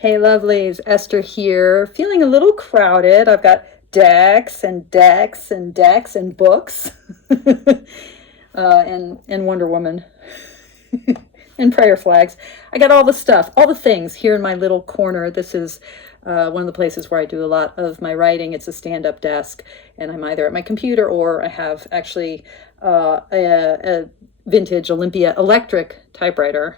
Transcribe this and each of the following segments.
Hey lovelies, Esther here. Feeling a little crowded. I've got decks and decks and decks and books and Wonder Woman and prayer flags. I got all the stuff, all the things here in my little corner. This is one of the places where I do a lot of my writing. It's a stand-up desk, and I'm either at my computer or I have actually a vintage Olympia electric typewriter.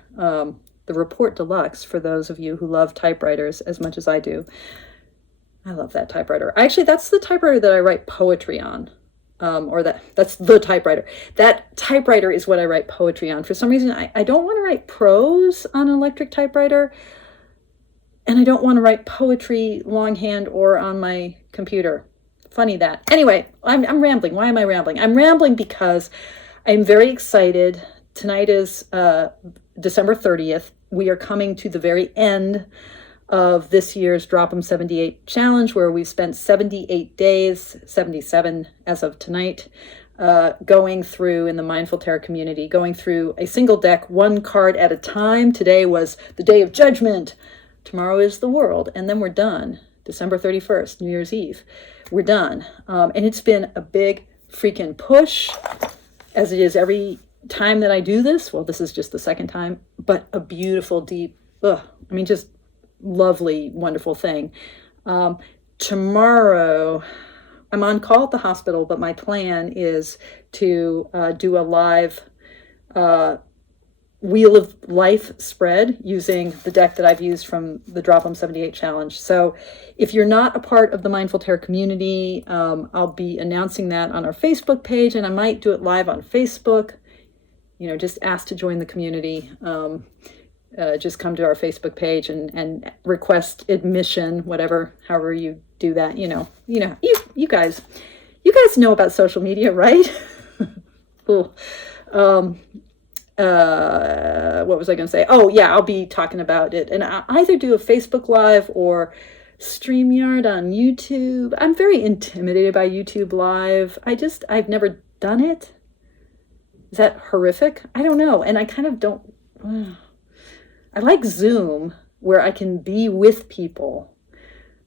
The Report Deluxe, for those of you who love typewriters as much as I do. I love that typewriter. Actually, that's the typewriter that I write poetry on. That's the typewriter. That typewriter is what I write poetry on. For some reason, I don't want to write prose on an electric typewriter, and I don't want to write poetry longhand or on my computer. Funny that. Anyway, I'm rambling. Why am I rambling? I'm rambling because I'm very excited. Tonight is December 30th. We are coming to the very end of this year's Drop 'em 78 challenge, where we've spent 78 days, 77 as of tonight, going through in the Mindful Tarot community, going through a single deck, one card at a time. Today was the Day of Judgment. Tomorrow is the World. And then we're done. December 31st, New Year's Eve. We're done. And it's been a big freaking push, as it is every time that I do this. Well, this is just the second time, but a beautiful, deep, just lovely, wonderful thing. Tomorrow, I'm on call at the hospital, but my plan is to do a live Wheel of Life spread using the deck that I've used from the Drop 'em 78 challenge. So if you're not a part of the Mindful Tarot community, I'll be announcing that on our Facebook page, and I might do it live on Facebook. Just ask to join the community. Just come to our Facebook page and request admission, however you do that. You guys know about social media, right? Cool. What was I going to say? Oh yeah, I'll be talking about it, and I'll either do a Facebook Live or StreamYard on YouTube. I'm very intimidated by YouTube Live. I've never done it. Is that horrific? I don't know. And I kind of don't. I like Zoom, where I can be with people.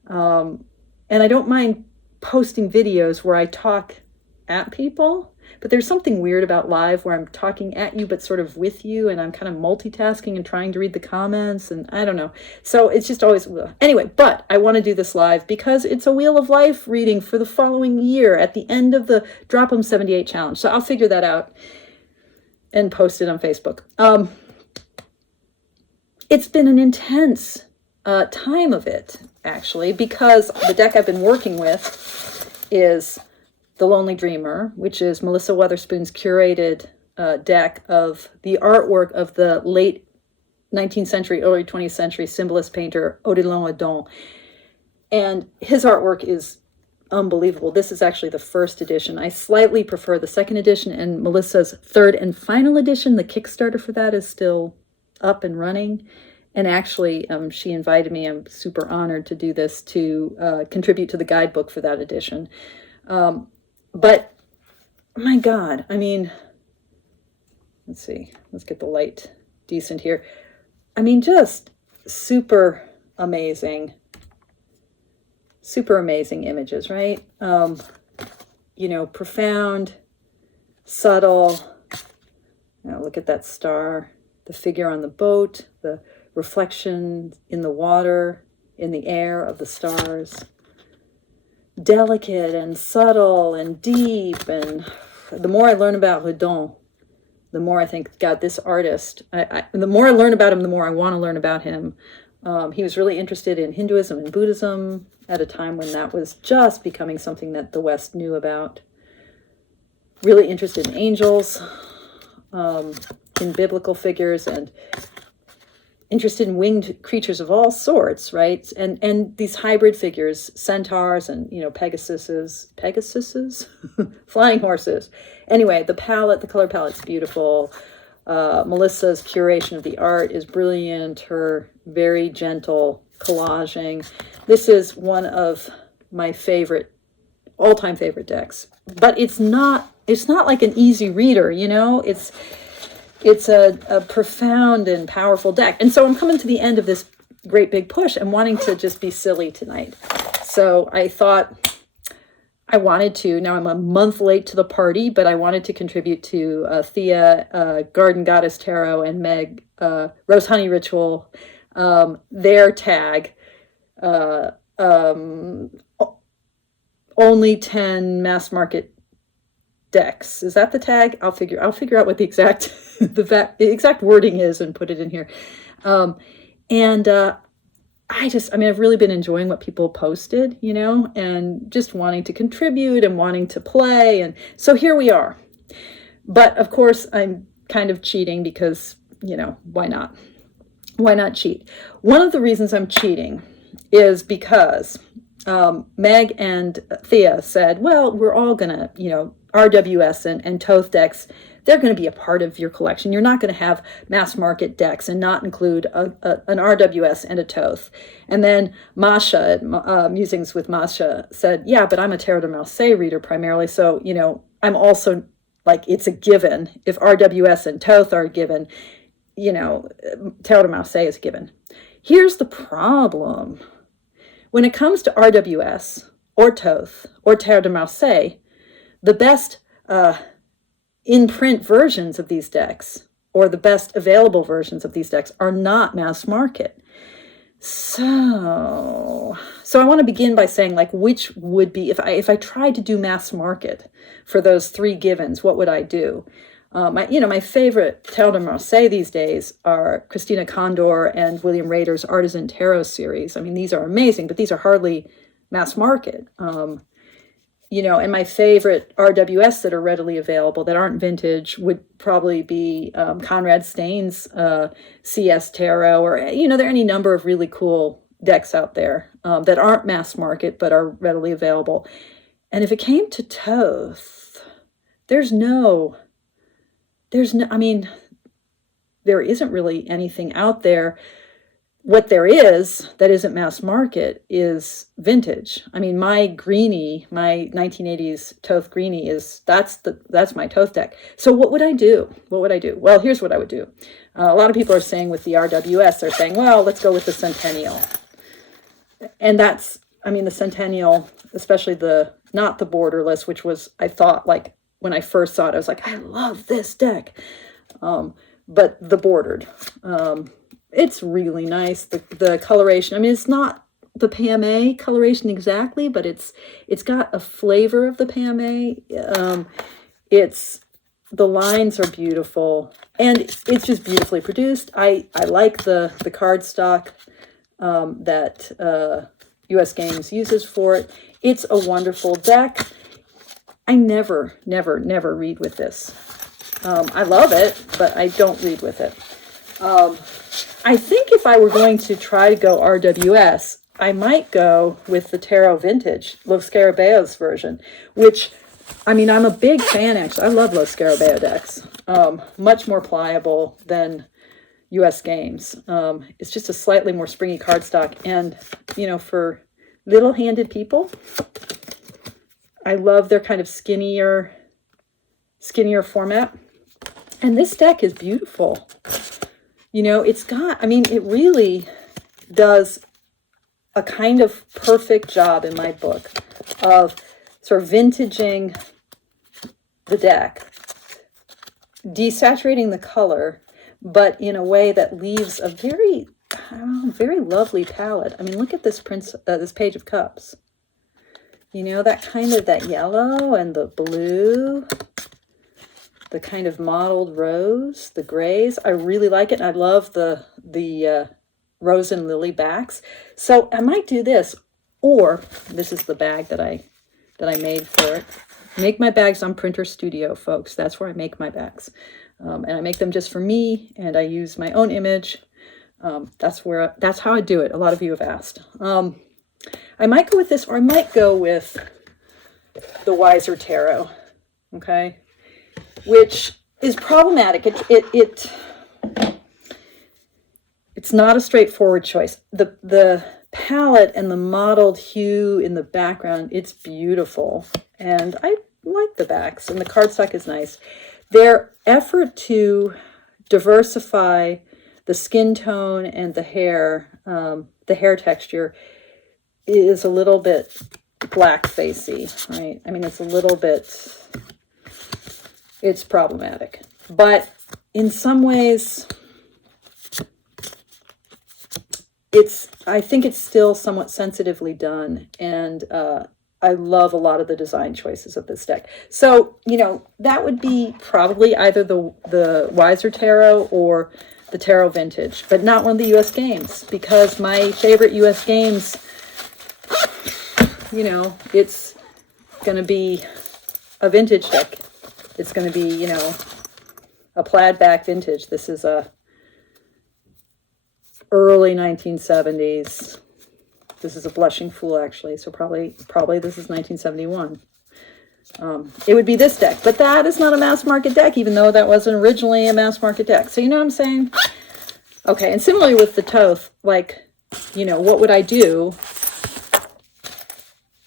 And I don't mind posting videos where I talk at people. But there's something weird about live where I'm talking at you, but sort of with you. And I'm kind of multitasking and trying to read the comments. And I don't know. So it's just always. Anyway, but I want to do this live because it's a Wheel of Life reading for the following year at the end of the Drop 'em 78 challenge. So I'll figure that out and post it on Facebook. It's been an intense time of it, actually, because the deck I've been working with is The Lonely Dreamer, which is Melissa Weatherspoon's curated deck of the artwork of the late 19th century, early 20th century symbolist painter Odilon Adon. And his artwork is unbelievable. This is actually the first edition. I slightly prefer the second edition, and Melissa's third and final edition, the Kickstarter for that, is still up and running. And actually, she invited me. I'm super honored to do this, to contribute to the guidebook for that edition. But my God, let's see. Let's get the light decent here. Just super amazing. Super amazing images, right? Profound, subtle. Now look at that star, the figure on the boat, the reflection in the water, in the air of the stars. Delicate and subtle and deep. And the more I learn about Redon, the more I think, God, this artist, the more I learn about him, the more I want to learn about him. He was really interested in Hinduism and Buddhism at a time when that was just becoming something that the West knew about. Really interested in angels, in biblical figures, and interested in winged creatures of all sorts, right? And these hybrid figures, centaurs and, Pegasuses, flying horses. Anyway, the color palette's beautiful. Melissa's curation of the art is brilliant. Her very gentle collaging. This is one of my all-time favorite decks. But it's not like an easy reader, It's a profound and powerful deck. And so I'm coming to the end of this great big push and wanting to just be silly tonight. So I thought I wanted to, now I'm a month late to the party, but I wanted to contribute to Theia, Garden Goddess Tarot, and Meg, Rose Honey Ritual, their tag, only 10 mass market decks. Is that the tag? I'll figure out what the exact the exact wording is and put it in here. I've really been enjoying what people posted, and just wanting to contribute and wanting to play. And so here we are. But of course, I'm kind of cheating because, why not? Why not cheat? One of the reasons I'm cheating is because Meg and Theia said, well, we're all going to, RWS and Toth decks, they're going to be a part of your collection. You're not going to have mass market decks and not include an RWS and a Toth. And then Masha, Musings with Masha, said, yeah, but I'm a Tarot de Marseille reader primarily. So, I'm also like, it's a given. If RWS and Toth are a given, Tarot de Marseille is a given. Here's the problem. When it comes to RWS or Toth or Tarot de Marseille, the best in-print versions of these decks, or the best available versions of these decks, are not mass market. So I want to begin by saying, like, which would be, if I tried to do mass market for those three givens, what would I do? My favorite Tarot de Marseille these days are Christina Condor and William Rader's Artisan Tarot series. I mean, these are amazing, but these are hardly mass market. And my favorite RWS that are readily available that aren't vintage would probably be Conrad Stain's CS Tarot, or, there are any number of really cool decks out there that aren't mass market but are readily available. And if it came to Toth, there isn't really anything out there. What there is that isn't mass market is vintage. I mean, my greenie, my 1980s Toth greenie that's my Toth deck. So what would I do? Well, here's what I would do. A lot of people are saying with the RWS, they're saying, well, let's go with the Centennial. And the Centennial, especially not the borderless, which was, I thought, like, when I first saw it, I was like, I love this deck. But the bordered, it's really nice. The coloration, it's not the PMA coloration exactly, but it's got a flavor of the PMA. The lines are beautiful, and it's just beautifully produced. I like the cardstock that US Games uses for it. It's a wonderful deck. I never read with this. I love it, but I don't read with it. I think if I were going to try to go RWS, I might go with the Tarot Vintage, Los Scarabaeo's version, which, I'm a big fan, actually. I love Los Scarabeo decks. Much more pliable than US Games. It's just a slightly more springy cardstock. And, for little-handed people, I love their kind of skinnier format. And this deck is beautiful. It really does a kind of perfect job in my book of sort of vintaging the deck, desaturating the color, but in a way that leaves a very lovely palette. Look at this this Page of Cups. That yellow and the blue, the kind of mottled rose, the grays. I really like it. And I love the rose and lily backs. So I might do this, or this is the bag that I made for it. Make my bags on Printer Studio, folks. That's where I make my bags. And I make them just for me, and I use my own image. That's how I do it. A lot of you have asked. I might go with this, or I might go with the Wiser Tarot, okay? Which is problematic. It's not a straightforward choice. The palette and the mottled hue in the background, it's beautiful. And I like the backs, and the cardstock is nice. Their effort to diversify the skin tone and the hair the hair texture is a little bit black facey, right? I mean, it's a little bit, it's problematic. But in some ways, I think it's still somewhat sensitively done. And I love a lot of the design choices of this deck. So, you know, that would be probably either the Wiser Tarot or the Tarot Vintage, but not one of the US games, because my favorite US games, you know, it's going to be a vintage deck. It's going to be, you know, a plaid back vintage. This is a early 1970s. This is a Blushing Fool, actually. So probably this is 1971. It would be this deck, but that is not a mass market deck, even though that wasn't originally a mass market deck. So you know what I'm saying? Okay, and similarly with the Toth, like, you know, what would I do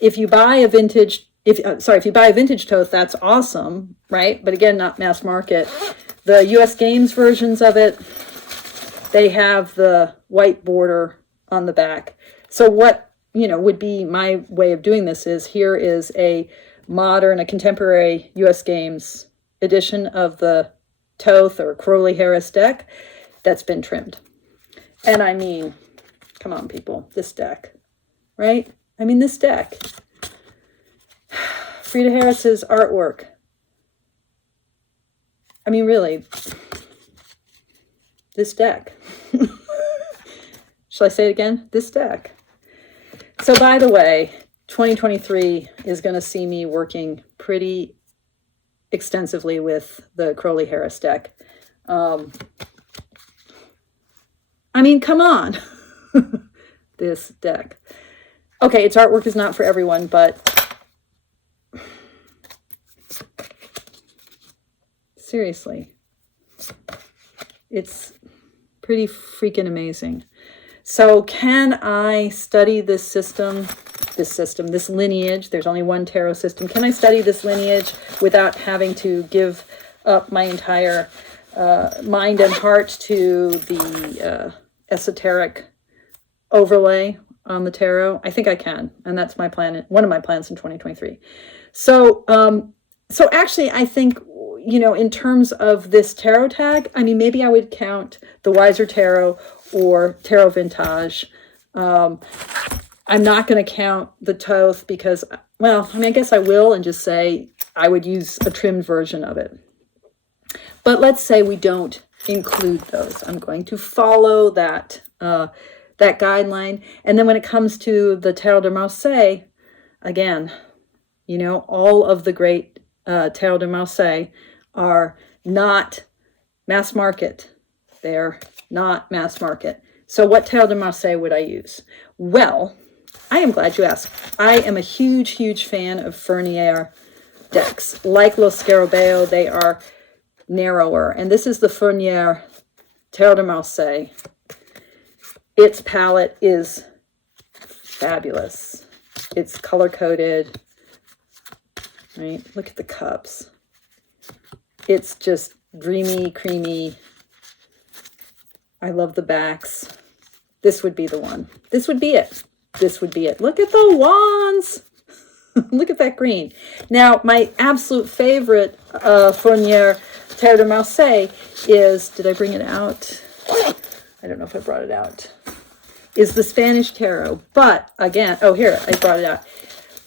if you buy a vintage? If you buy a vintage Toth, that's awesome, right? But again, not mass market. The US Games versions of it, they have the white border on the back. So what, you know, would be my way of doing this is, here is a modern, a contemporary US Games edition of the Toth or Crowley Harris deck that's been trimmed. And I mean, come on, people, this deck, right? I mean, this deck. Frida Harris's artwork. I mean, really, this deck. Shall I say it again? This deck. So by the way, 2023 is going to see me working pretty extensively with the Crowley Harris deck. I mean, come on. This deck. Okay, its artwork is not for everyone, but seriously, it's pretty freaking amazing. So can I study this lineage? There's only one tarot system. Can I study this lineage without having to give up my entire mind and heart to the esoteric overlay on the tarot? I think I can, and that's my plan. One of my plans in 2023. So actually, I think, you know, in terms of this tarot tag, I mean, maybe I would count the Wiser Tarot or Tarot Vintage. I'm not going to count the Toth because, well, I mean, I guess I will and just say I would use a trimmed version of it. But let's say we don't include those. I'm going to follow that that guideline. And then when it comes to the Tarot de Marseille, again, you know, all of the great Tarot de Marseille are not mass market. They're not mass market. So what Tarot de Marseille would I use? Well, I am glad you asked. I am a huge, huge fan of Fournier decks. Like Los Scarabeo, they are narrower. And this is the Fournier Tarot de Marseille. Its palette is fabulous. It's color-coded. Right? Look at the cups. It's just dreamy, creamy. I love the backs. This would be the one. This would be it. This would be it. Look at the wands. Look at that green. Now, my absolute favorite Fournier Tarot de Marseille is, did I bring it out? I don't know if I brought it out. Is the Spanish Tarot. But again, oh, here, I brought it out.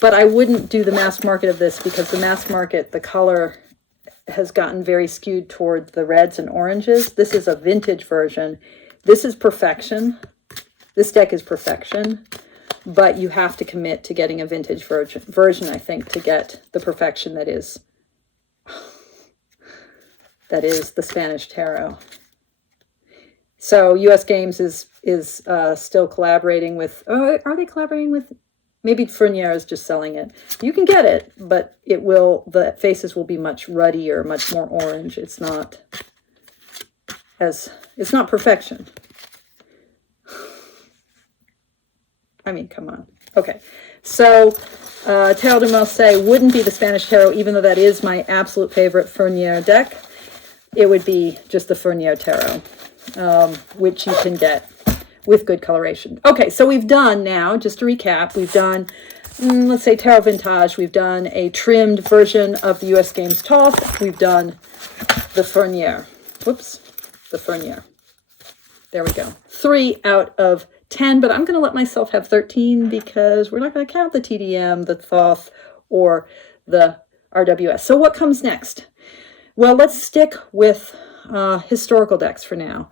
But I wouldn't do the mass market of this because the mass market, the color has gotten very skewed toward the reds and oranges. This is a vintage version. This is perfection. This deck is perfection, but you have to commit to getting a vintage version, I think, to get the perfection that is the Spanish Tarot. So US Games is still collaborating with, are they collaborating with, maybe Fournier is just selling it. You can get it, but the faces will be much ruddier, much more orange. It's not perfection. I mean, come on. Okay, so Tarot de Marseille wouldn't be the Spanish Tarot, even though that is my absolute favorite Fournier deck. It would be just the Fournier Tarot, which you can get. with good coloration. Okay, so we've done now, just to recap, we've done, let's say, Tarot Vintage. We've done a trimmed version of the US Games Toth. We've done the Fournier. Whoops, the Fournier. There we go. 3 out of 10, but I'm going to let myself have 13 because we're not going to count the TDM, the Thoth, or the RWS. So what comes next? Well, let's stick with historical decks for now.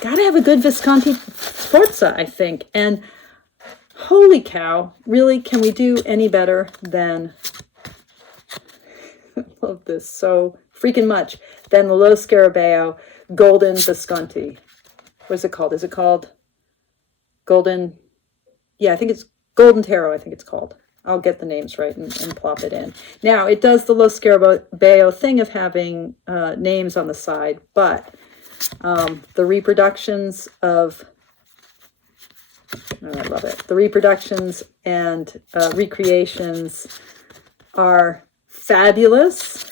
Gotta have a good Visconti Sforza, I think. And holy cow, really, can we do any better than, I love this so freaking much, than the Lo Scarabeo Golden Visconti. What is it called? Is it called Golden? Yeah, I think it's Golden Tarot, I think it's called. I'll get the names right and plop it in. Now, it does the Lo Scarabeo thing of having names on the side, but the reproductions of, oh, I love it. The reproductions and recreations are fabulous,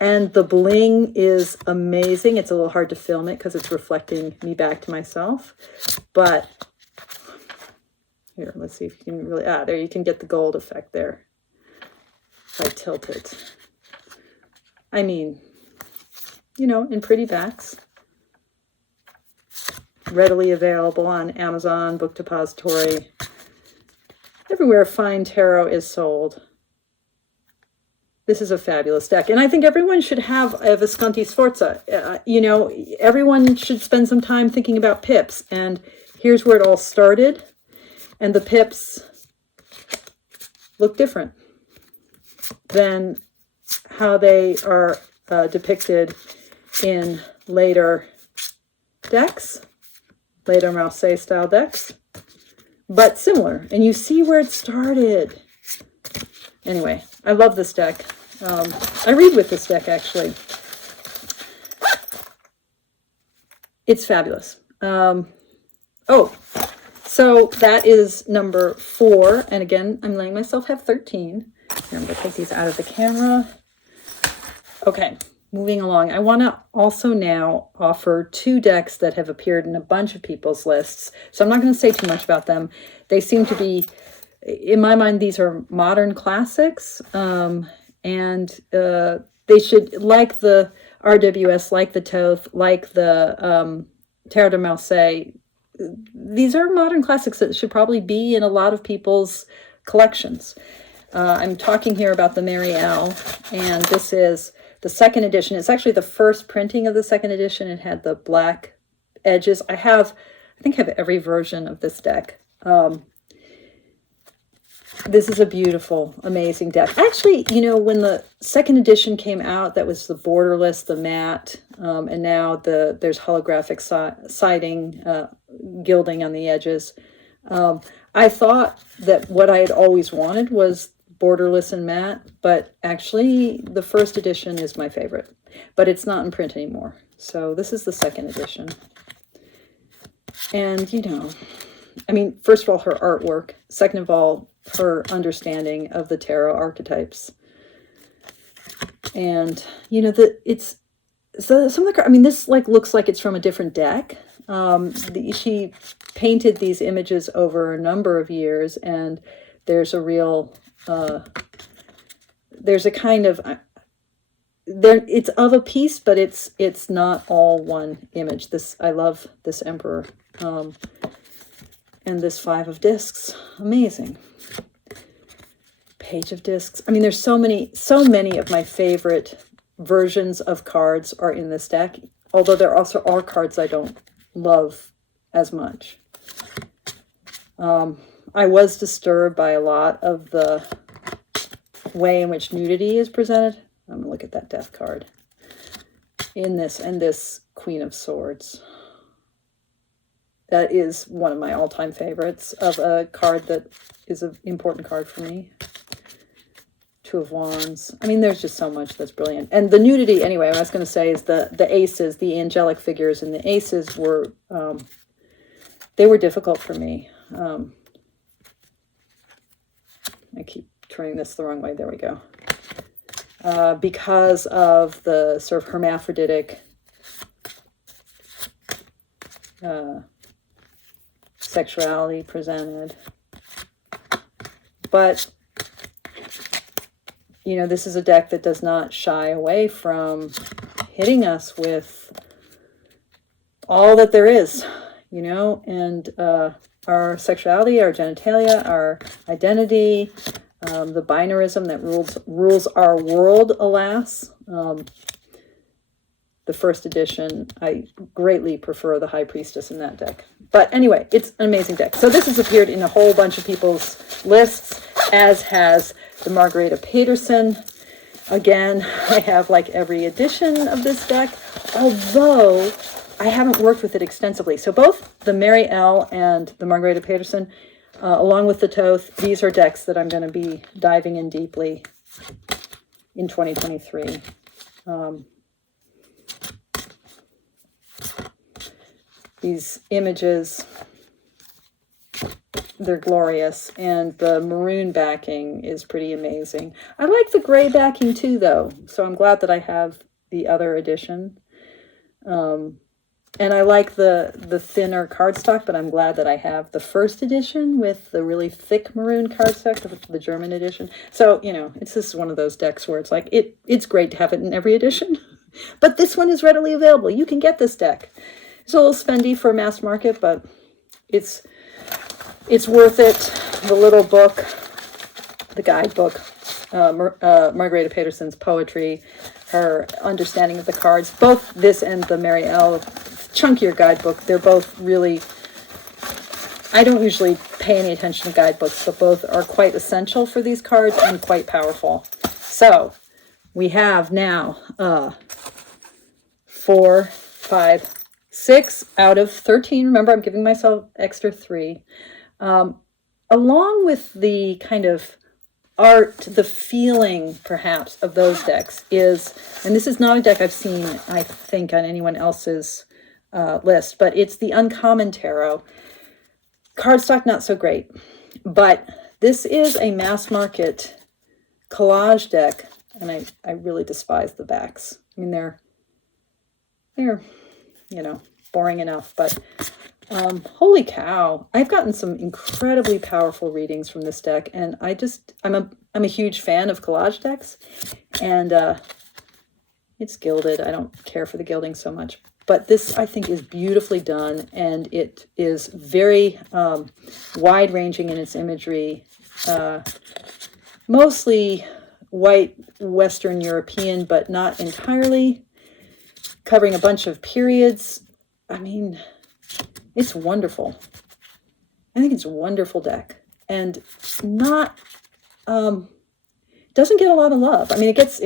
and the bling is amazing. It's a little hard to film it because it's reflecting me back to myself, but here, let's see if you can really, there you can get the gold effect there. If I tilt it. I mean, you know, in pretty backs. Readily available on Amazon, Book Depository. Everywhere fine tarot is sold. This is a fabulous deck. And I think everyone should have a Visconti Sforza. You know, everyone should spend some time thinking about pips. And here's where it all started. And the pips look different than how they are depicted in later decks, later Marseille style decks, but similar. And you see where it started. Anyway, I love this deck. I read with this deck, actually. It's fabulous. So that is number 4. And again, I'm letting myself have 13. I'm going to take these out of the camera. Okay, moving along. I want to also now offer 2 decks that have appeared in a bunch of people's lists. So I'm not going to say too much about them. They seem to be, in my mind, these are modern classics. And they should, like the RWS, like the Toth, like the Tarot de Marseille, these are modern classics that should probably be in a lot of people's collections. I'm talking here about the Emmanuelle, and this is the 2nd edition. It's actually the first printing of the 2nd edition. It had the black edges. I think I have every version of this deck. This is a beautiful, amazing deck. Actually, you know, when the 2nd edition came out, that was the borderless, the matte, and now there's holographic siding, gilding on the edges. I thought that what I had always wanted was borderless and matte, but actually the 1st edition is my favorite, but it's not in print anymore. So this is the 2nd edition. And, you know, I mean, first of all, her artwork. Second of all, her understanding of the tarot archetypes. And, you know, some of the, I mean, this like looks like it's from a different deck. She painted these images over a number of years, and there's a real, there's a kind of, it's of a piece, but it's not all one image. I love this Emperor. And this 5 of discs, amazing. Page of discs. I mean, there's so many of my favorite versions of cards are in this deck, although there also are cards I don't love as much. I was disturbed by a lot of the way in which nudity is presented. I'm gonna look at that death card in this, and this Queen of Swords. That is one of my all-time favorites of a card that is an important card for me. 2 of Wands. I mean, there's just so much that's brilliant. And the nudity, anyway, what I was going to say is the aces, the angelic figures, and the aces were, they were difficult for me. I keep turning this the wrong way. There we go. Because of the sort of hermaphroditic sexuality presented. But, you know, this is a deck that does not shy away from hitting us with all that there is, you know, and our sexuality, our genitalia, our identity, the binarism that rules our world, alas. The first edition, I greatly prefer the High Priestess in that deck. But anyway, it's an amazing deck. So this has appeared in a whole bunch of people's lists, as has the Margareta Peterson. Again, I have like every edition of this deck, although I haven't worked with it extensively. So both the Mary L. and the Margareta Peterson, along with the Toth, these are decks that I'm going to be diving in deeply in 2023. These images, they're glorious, and the maroon backing is pretty amazing. I like the gray backing too, though, so I'm glad that I have the other edition. And I like the thinner cardstock, but I'm glad that I have the first edition with the really thick maroon cardstock, the German edition. So, you know, this is one of those decks where it's like, it's great to have it in every edition, but this one is readily available. You can get this deck. It's a little spendy for mass market, but it's worth it. The little book, the guidebook, Margareta Peterson's poetry, her understanding of the cards, both this and the Mary L. chunkier guidebook, they're both really, I don't usually pay any attention to guidebooks, but both are quite essential for these cards and quite powerful. So we have now 4, 5, 6 out of 13. Remember, I'm giving myself extra 3. Along with the kind of art, the feeling perhaps of those decks is, and this is not a deck I've seen, I think, on anyone else's list, but it's the Uncommon Tarot. Cardstock, not so great, but this is a mass market collage deck, and I really despise the backs. I mean, they're you know, boring enough, but holy cow, I've gotten some incredibly powerful readings from this deck, and I'm a huge fan of collage decks, and it's gilded. I don't care for the gilding so much, but this I think is beautifully done, and it is very wide-ranging in its imagery, mostly white Western European, but not entirely, covering a bunch of periods. I mean, it's wonderful. I think it's a wonderful deck, and not doesn't get a lot of love. I mean, it gets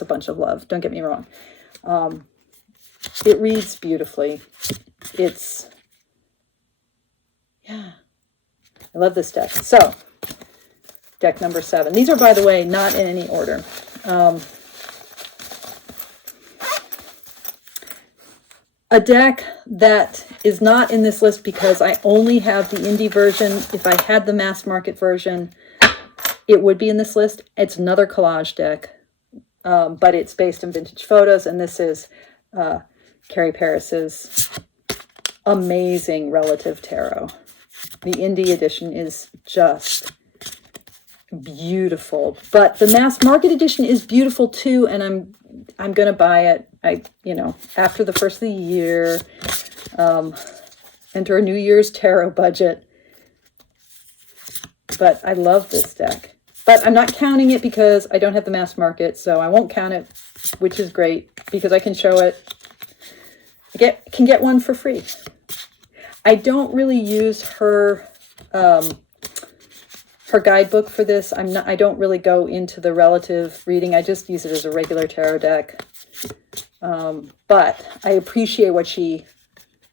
a bunch of love. Don't get me wrong. It reads beautifully. Yeah, I love this deck. So, deck number 7. These are, by the way, not in any order. A deck that is not in this list because I only have the indie version. If I had the mass market version, it would be in this list. It's another collage deck, but it's based on vintage photos, and this is Carrie Paris's amazing Relative Tarot. The indie edition is just beautiful, but the mass market edition is beautiful too, and I'm gonna buy it. After the first of the year, enter a New Year's tarot budget. But I love this deck. But I'm not counting it because I don't have the mass market, so I won't count it, which is great because I can show it. I can get one for free. I don't really use her guidebook for this. I don't really go into the relative reading. I just use it as a regular tarot deck. But I appreciate what she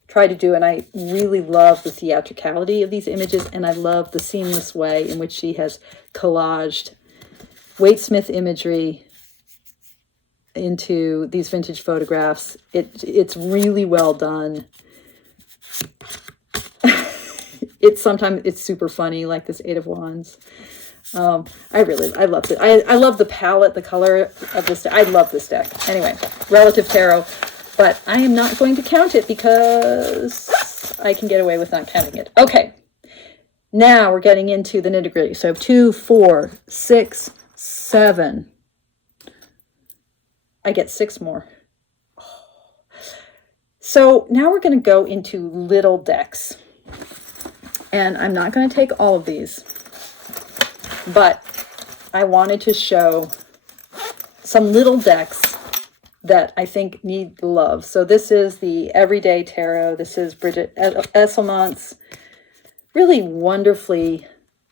tried to do, and I really love the theatricality of these images, and I love the seamless way in which she has collaged Waite Smith imagery into these vintage photographs. It's really well done. Sometimes it's super funny, like this 8 of Wands. I loved it. I love the palette, the color of this. I love this deck. Anyway, Relative Tarot, but I am not going to count it because I can get away with not counting it. Okay, now we're getting into the nitty-gritty. So 2, 4, 6, 7. I get 6 more. So now we're going to go into little decks. And I'm not going to take all of these, but I wanted to show some little decks that I think need love. So this is the Everyday Tarot. This is Bridget Esselmont's really wonderfully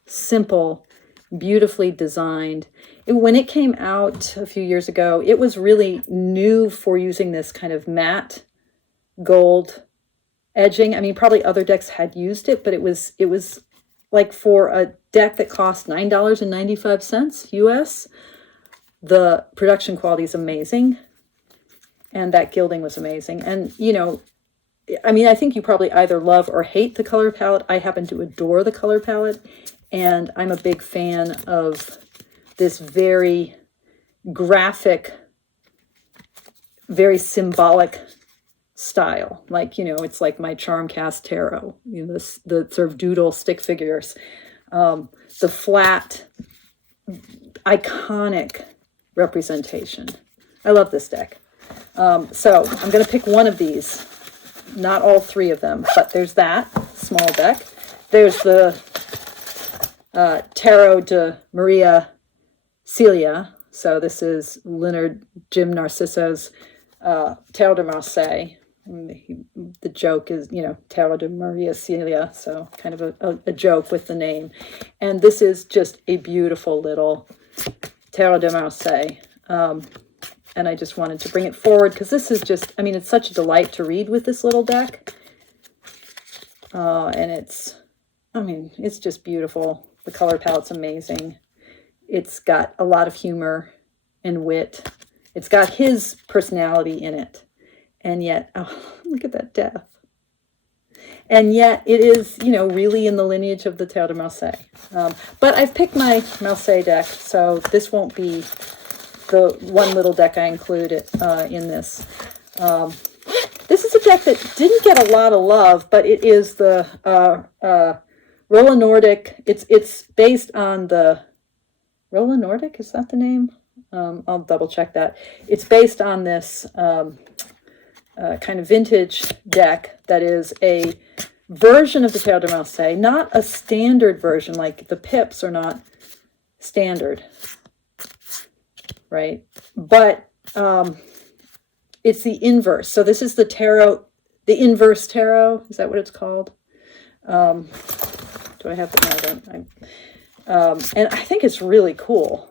simple, beautifully designed. When it came out a few years ago, it was really new for using this kind of matte gold edging. I mean, probably other decks had used it, but it was like for a deck that cost $9.95 US, the production quality is amazing. And that gilding was amazing. And, you know, I mean, I think you probably either love or hate the color palette. I happen to adore the color palette. And I'm a big fan of this very graphic, very symbolic style. Like, you know, it's like my Charmcast Tarot, you know, the sort of doodle stick figures. The flat, iconic representation. I love this deck. So I'm going to pick one of these, not all 3 of them, but there's that small deck. There's the Tarot de Maria Celia. So this is Leonard Jim Narcisso's Tarot de Marseille. The joke is, you know, Tarot de Maria Celia, so kind of a joke with the name. And this is just a beautiful little Tarot de Marseille. And I just wanted to bring it forward because this is just, I mean, it's such a delight to read with this little deck. And it's, I mean, it's just beautiful. The color palette's amazing. It's got a lot of humor and wit. It's got his personality in it. And yet, oh, look at that death. And yet it is, you know, really in the lineage of the Tarot de Marseille. But I've picked my Marseille deck, so this won't be the one little deck I include in this. This is a deck that didn't get a lot of love, but it is the Rolla Nordic. It's based on the Rolla Nordic, is that the name? I'll double check that. It's based on this kind of vintage deck that is a version of the Tarot de Marseille, not a standard version, like the pips are not standard, right? But it's the inverse. So this is the tarot, the inverse tarot. Is that what it's called? Do I have it? No, I don't. And I think it's really cool.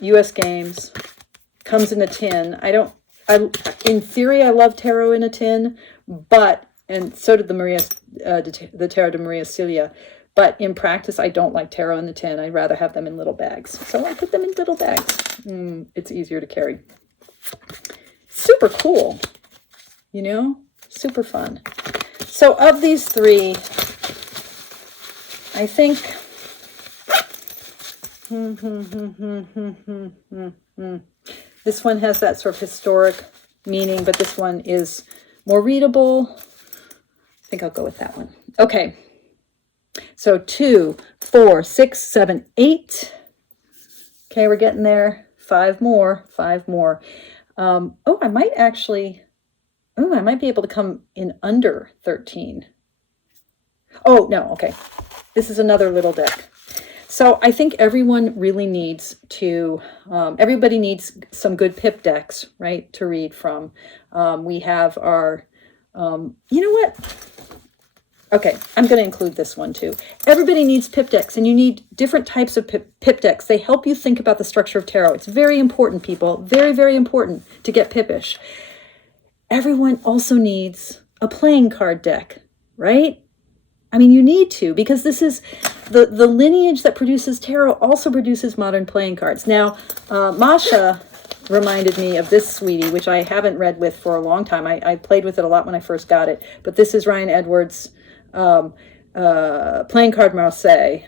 U.S. Games, comes in a tin. In theory, I love tarot in a tin, but, and so did the Tarot de Maria Celia, but in practice, I don't like tarot in the tin. I'd rather have them in little bags. So I put them in little bags. It's easier to carry. Super cool, you know, super fun. So of these 3, I think, this one has that sort of historic meaning, but this one is more readable. I think I'll go with that one. Okay. So 2, 4, 6, 7, 8. Okay, we're getting there. 5 more. Oh, I might be able to come in under 13. Oh, no, okay. This is another little deck. So I think everyone really needs to, everybody needs some good pip decks, right, to read from. We have our, you know what? Okay, I'm going to include this one too. Everybody needs pip decks, and you need different types of pip decks. They help you think about the structure of tarot. It's very important, people. Very, very important to get pippish. Everyone also needs a playing card deck, right? I mean, you need to, because this is the lineage that produces tarot also produces modern playing cards. Now, Masha reminded me of this sweetie, which I haven't read with for a long time. I played with it a lot when I first got it, but this is Ryan Edwards' playing card Marseille,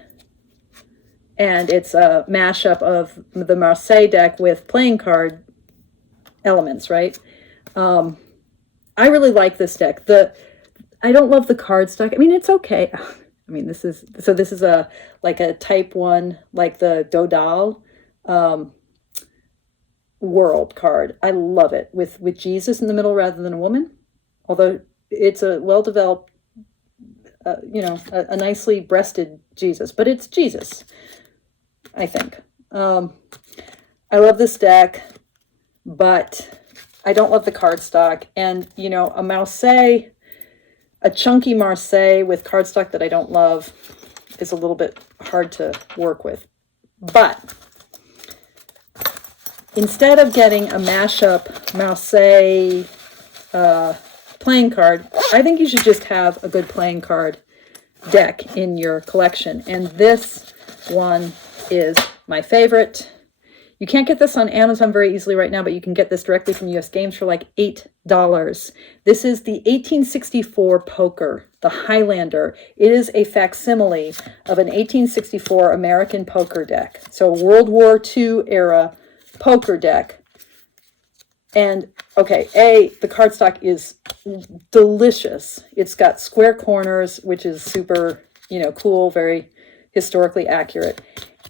and it's a mashup of the Marseille deck with playing card elements, right? I really like this deck. I don't love the cardstock. I mean, it's okay. I mean, this is a like a type 1, like the Dodal world card. I love it with Jesus in the middle rather than a woman. Although it's a well-developed, a nicely breasted Jesus, but it's Jesus, I think. I love this deck, but I don't love the cardstock. And, a Marseille, a chunky Marseille with cardstock that I don't love is a little bit hard to work with. But instead of getting a mashup Marseille playing card, I think you should just have a good playing card deck in your collection. And this one is my favorite. You can't get this on Amazon very easily right now, but you can get this directly from US Games for like $8. This is the 1864 Poker, the Highlander. It is a facsimile of an 1864 American poker deck. So World War II era poker deck. And okay, the cardstock is delicious. It's got square corners, which is super, cool, very historically accurate.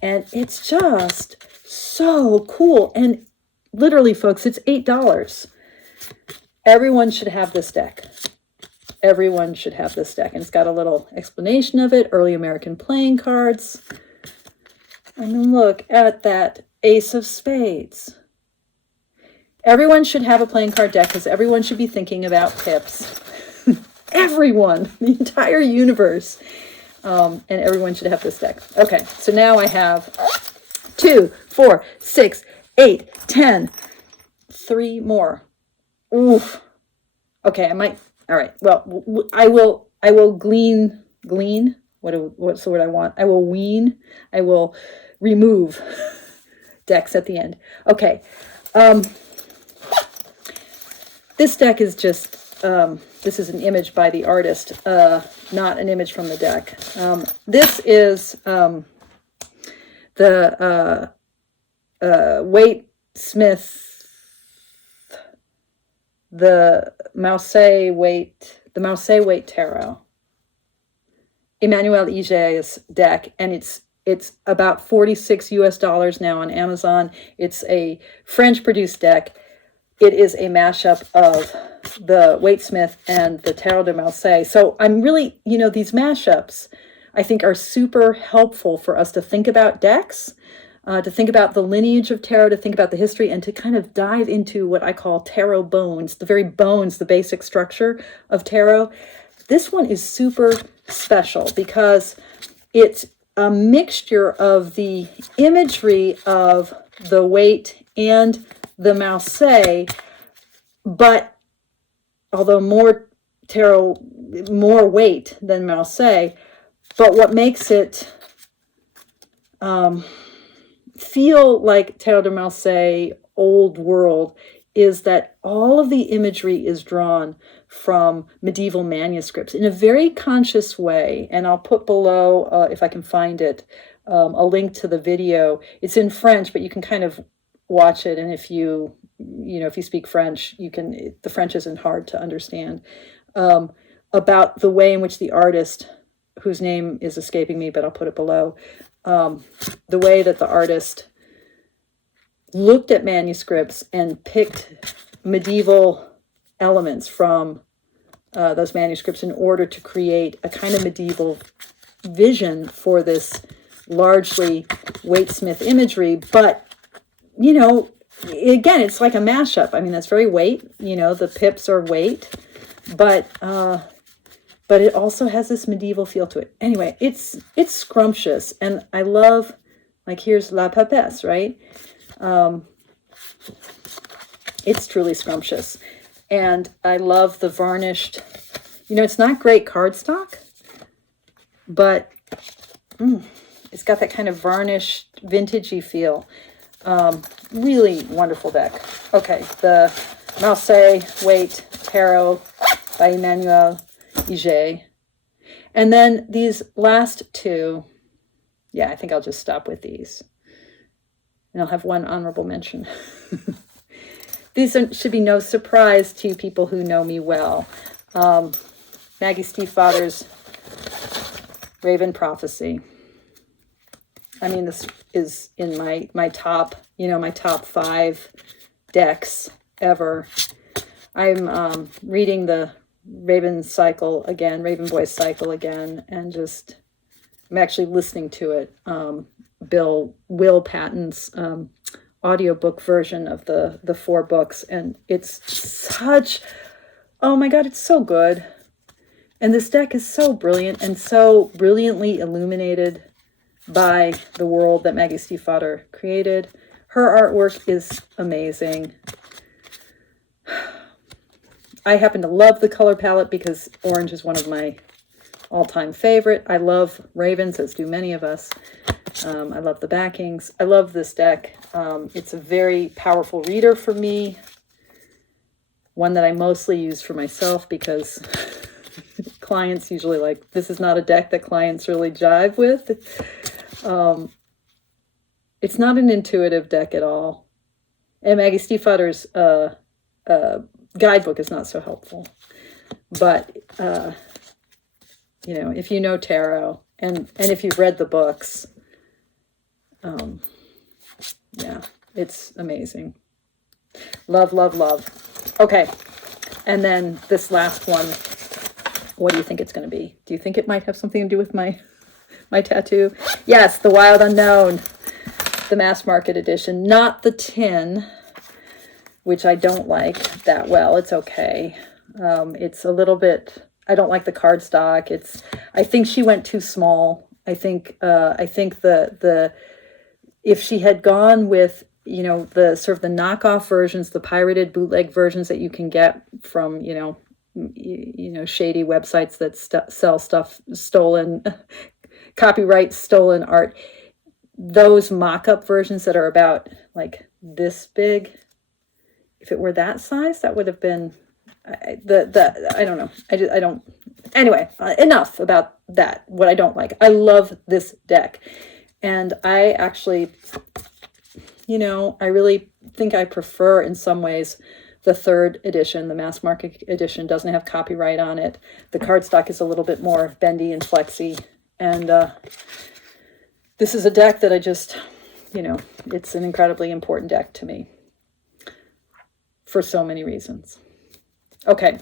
And it's just so cool. And literally, folks, it's $8. Everyone should have this deck. Everyone should have this deck. And it's got a little explanation of it, early American playing cards. I mean, look at that Ace of Spades. Everyone should have a playing card deck because everyone should be thinking about pips. Everyone, the entire universe. And everyone should have this deck. Okay, so now I have 2, 4, 6, 8, 10. 3 more. Oof. Okay, I might. All right. Well, I will glean. What's the word I want? I will wean. I will remove decks at the end. Okay. This deck is just, this is an image by the artist, not an image from the deck. This is the Waite Smith, the Marseille Waite Tarot. Emmanuelle Iger's deck, and it's about $46 now on Amazon. It's a French-produced deck. It is a mashup of the Waite Smith and the Tarot de Marseille. So I'm really, these mashups, I think, are super helpful for us to think about decks, to think about the lineage of tarot, to think about the history, and to kind of dive into what I call tarot bones, the very bones, the basic structure of tarot. This one is super special because it's a mixture of the imagery of the Waite and the Marseille, but although more tarot, more Waite than Marseille, but what makes it feel like Tarot de Marseille, old world, is that all of the imagery is drawn from medieval manuscripts in a very conscious way. And I'll put below, if I can find it, a link to the video. It's in French, but you can kind of watch it. And if you speak French, the French isn't hard to understand, about the way in which the artist, whose name is escaping me, but I'll put it below, the way that the artist looked at manuscripts and picked medieval elements from those manuscripts in order to create a kind of medieval vision for this largely Waite Smith imagery. But, again, it's like a mashup. I mean, that's very Waite, the pips are Waite, but it also has this medieval feel to it. Anyway, it's scrumptious, and I love, like, here's La Papesse, right? It's truly scrumptious, and I love the varnished, it's not great cardstock, but it's got that kind of varnished, vintagey feel. Really wonderful deck. Okay, the Marseille Waite Tarot by Emmanuelle Iger. And then these last two, I think I'll just stop with these. And I'll have one honorable mention. should be no surprise to people who know me well. Maggie Stiefvater's Raven Prophecy. I mean, this is in my top, my top 5 decks ever. I'm reading the Raven cycle again, Raven Voice cycle again, and just, I'm actually listening to it. Will Patton's audiobook version of the 4 books, and it's such, oh my God, it's so good. And this deck is so brilliant and so brilliantly illuminated by the world that Maggie Stiefvater created. Her artwork is amazing. I happen to love the color palette because orange is one of my all-time favorite. I love ravens, as do many of us. I love the backings. I love this deck. It's a very powerful reader for me. One that I mostly use for myself because clients usually like, this is not a deck that clients really jive with. It's not an intuitive deck at all. And Maggie Stiefvater's guidebook is not so helpful. But, if you know tarot and if you've read the books, yeah, it's amazing. Love, love, love. Okay. And then this last one, what do you think it's going to be? Do you think it might have something to do with my tattoo? Yes, the Wild Unknown, the mass market edition, not the tin, which I don't like that well. It's okay. It's a little bit, I don't like the cardstock. I think she went too small. I think the if she had gone with, the sort of the knockoff versions, the pirated bootleg versions that you can get from, shady websites that sell stuff, stolen, copyright stolen art, those mock-up versions that are about like this big, if it were that size, that would have been, I don't know. I don't, anyway, enough about that, what I don't like. I love this deck. And I actually, I really think I prefer in some ways the 3rd edition. The mass market edition doesn't have copyright on it. The cardstock is a little bit more bendy and flexy. And this is a deck that I just, it's an incredibly important deck to me for so many reasons. Okay.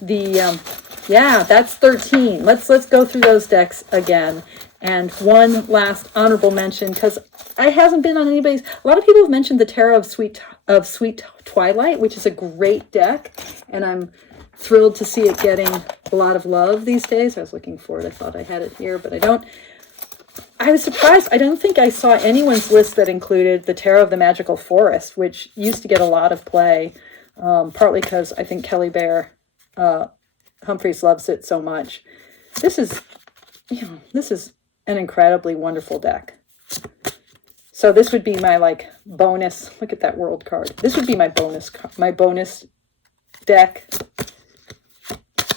Yeah, that's 13. Let's go through those decks again. And one last honorable mention, because I hasn't been on anybody's. A lot of people have mentioned the Tarot of Sweet Twilight, which is a great deck, and I'm thrilled to see it getting a lot of love these days. I was looking for it. I thought I had it here, but I don't. I was surprised. I don't think I saw anyone's list that included the Tarot of the Magical Forest, which used to get a lot of play, partly because I think Kelly Bear Humphreys loves it so much. This is an incredibly wonderful deck. So this would be my bonus. Look at that world card. This would be my bonus deck.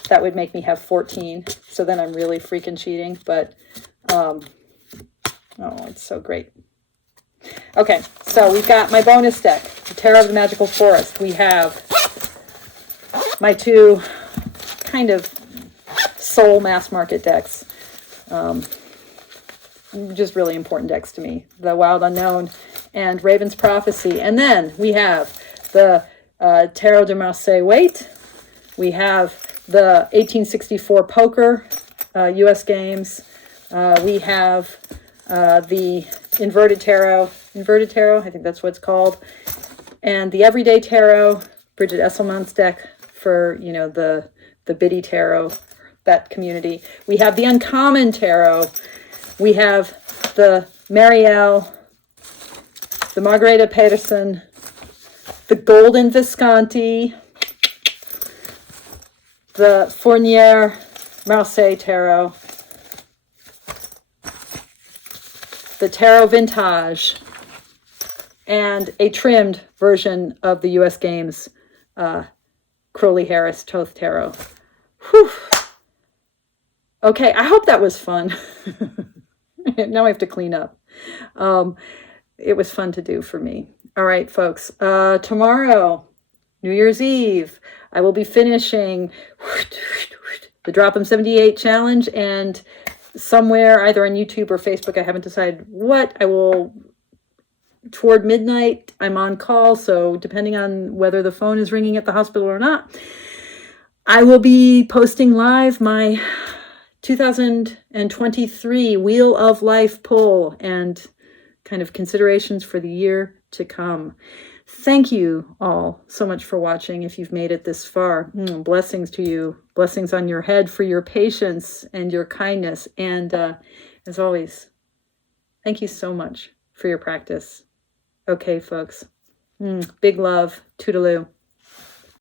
That would make me have 14. So then I'm really freaking cheating. But oh, it's so great. Okay, so we've got my bonus deck, the Tarot of the Magical Forest. We have my 2 kind of soul mass market decks. Just really important decks to me. The Wild Unknown and Raven's Prophecy. And then we have the Tarot de Marseille Waite. We have the 1864 Poker U.S. Games. We have the Inverted Tarot, I think that's what it's called. And the Everyday Tarot, Bridget Esselman's deck for, the Biddy Tarot, that community. We have the Uncommon Tarot. We have the Marielle, the Margareta Pedersen, the Golden Visconti, the Fournier Marseille Tarot, the Tarot Vintage, and a trimmed version of the U.S. Games Crowley-Harris Toth Tarot. Whew. Okay, I hope that was fun. Now I have to clean up. It was fun to do for me. All right, folks. Tomorrow, New Year's Eve, I will be finishing the Drop 'em 78 challenge, and somewhere either on YouTube or Facebook, I haven't decided what, I will, toward midnight, I'm on call, so depending on whether the phone is ringing at the hospital or not, I will be posting live my 2023 Wheel of Life poll and kind of considerations for the year to come. Thank you all so much for watching. If you've made it this far, blessings to you. Blessings on your head for your patience and your kindness. And as always, thank you so much for your practice. Okay, folks. Big love. Toodaloo.